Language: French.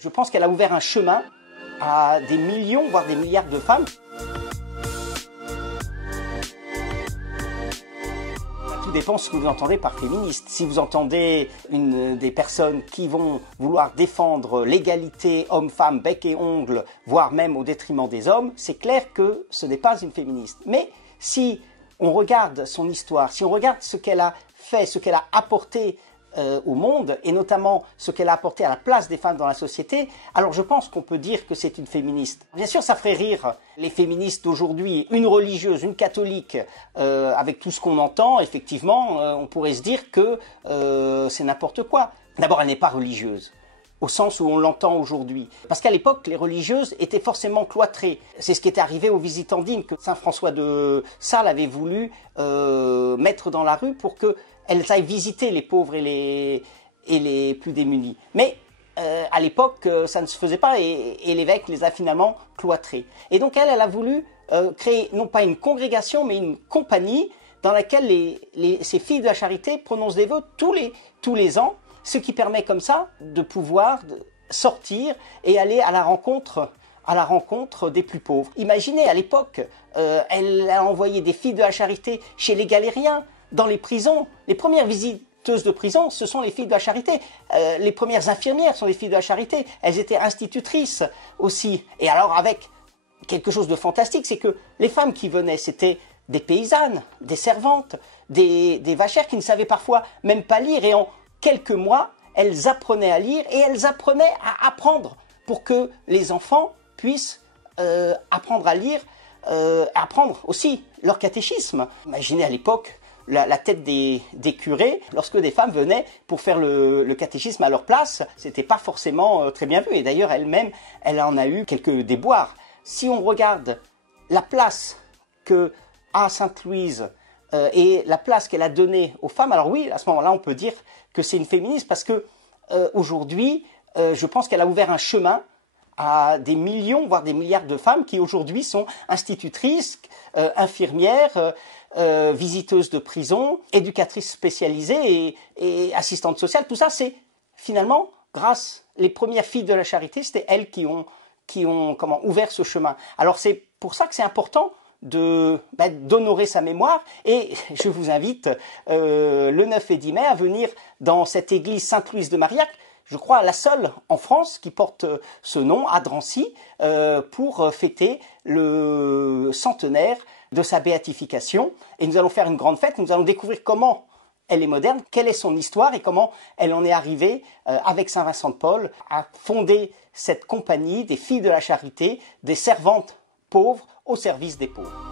Je pense qu'elle a ouvert un chemin à des millions, voire des milliards de femmes. Tout dépend de ce que vous entendez par féministe. Si vous entendez des personnes qui vont vouloir défendre l'égalité homme-femme, bec et ongles, voire même au détriment des hommes, c'est clair que ce n'est pas une féministe. Mais si on regarde son histoire, si on regarde ce qu'elle a fait, ce qu'elle a apporté au monde, et notamment ce qu'elle a apporté à la place des femmes dans la société, alors je pense qu'on peut dire que c'est une féministe. Bien sûr, ça ferait rire les féministes d'aujourd'hui, une religieuse, une catholique, avec tout ce qu'on entend, effectivement, on pourrait se dire que c'est n'importe quoi. D'abord, elle n'est pas religieuse, au sens où on l'entend aujourd'hui. Parce qu'à l'époque, les religieuses étaient forcément cloîtrées. C'est ce qui était arrivé aux Visitandines, que saint François de Sales avait voulu mettre dans la rue pour qu'elles aillent visiter les pauvres et les plus démunis. Mais à l'époque, ça ne se faisait pas et l'évêque les a finalement cloîtrées. Et donc elle a voulu créer non pas une congrégation, mais une compagnie dans laquelle ces filles de la charité prononcent des vœux tous les ans, ce qui permet comme ça de pouvoir sortir et aller à la rencontre des plus pauvres. Imaginez, à l'époque, elle a envoyé des filles de la charité chez les galériens, dans les prisons. Les premières visiteuses de prison, ce sont les filles de la charité. Les premières infirmières sont les filles de la charité. Elles étaient institutrices aussi. Et alors avec quelque chose de fantastique, c'est que les femmes qui venaient, c'était des paysannes, des servantes, des vachères qui ne savaient parfois même pas lire. Et en quelques mois, elles apprenaient à lire et elles apprenaient à apprendre pour que les enfants puissent apprendre à lire, apprendre aussi leur catéchisme. Imaginez à l'époque la tête des curés, lorsque des femmes venaient pour faire le catéchisme à leur place, c'était pas forcément très bien vu. Et d'ailleurs, elle-même, elle en a eu quelques déboires. Si on regarde la place que a Sainte-Louise et la place qu'elle a donnée aux femmes, alors oui, à ce moment-là, on peut dire que c'est une féministe parce que aujourd'hui, je pense qu'elle a ouvert un chemin à des millions, voire des milliards de femmes qui aujourd'hui sont institutrices, infirmières, visiteuses de prison, éducatrices spécialisées et assistantes sociales. Tout ça, c'est finalement grâce les premières filles de la charité, c'était elles qui ont ouvert ce chemin. Alors c'est pour ça que c'est important d'honorer sa mémoire et je vous invite le 9 et 10 mai à venir dans cette église Sainte-Louise de Marillac, je crois la seule en France qui porte ce nom, à Drancy, pour fêter le centenaire de sa béatification. Et nous allons faire une grande fête, nous allons découvrir comment elle est moderne, quelle est son histoire et comment elle en est arrivée avec Saint Vincent de Paul à fonder cette compagnie des filles de la charité, des servantes pauvres au service des pauvres.